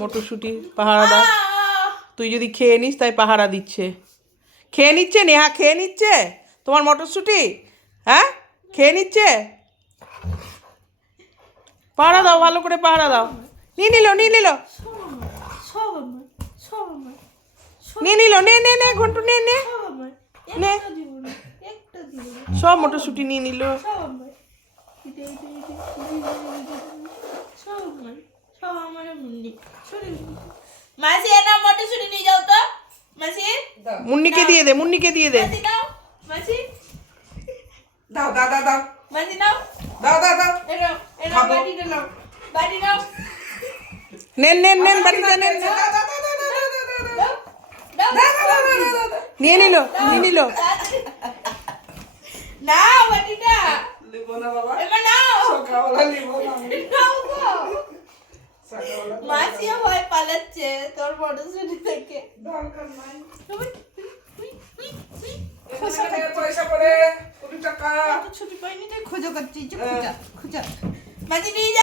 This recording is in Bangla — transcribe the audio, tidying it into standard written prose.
মটরশুঁটি পাহারা দাও। তুই যদি খেয়ে নিস তাই পাহারা দিচ্ছে। খেয়ে নিচ্ছে নেহা, খেয়ে নিচ্ছে তোমার মটরশুঁটি। হ্যাঁ, খেয়ে নিচ্ছে। পাহারা দাও, ভালো করে পাহারা দাও। নিয়ে নিল নিয়ে নিল নিয়ে নিল, নে নে নে ঘন্টু নে নে নে, সব মটরশুঁটি নিয়ে নিল। মাসি এটা মটরশুঁটি নিয়ে যাও তো। মাসি মুন্নিকে দিয়ে দে, মুন্নিকে দিয়ে দে। মাসি নাও, মাসি দাও দাও দাও দাও মাসি নাও, দাও দাও দাও এটা এটা খাবো। বাটিটা নাও, বাটি নাও, নেন নেন নেন, বাড়িতে নেন। দাও দাও দাও দাও দাও দাও দাও দাও দাও নিয়ে নিল নিয়ে নিল। নাও বাটিটা, লিব না বাবা, এবার নাও, সকালবেলা লিব না আমি। নাও গো। সকালবেলা মাসিও ভয় পালাচ্ছে তোর মটরশুঁটি থেকে। দরকার নাই। এখানে পয়সা পড়ে 20 টাকা। ছুটি পাইনি তাই খোঁজা করছি, খোঁজা খোঁজা। মাসি নিয়ে যা।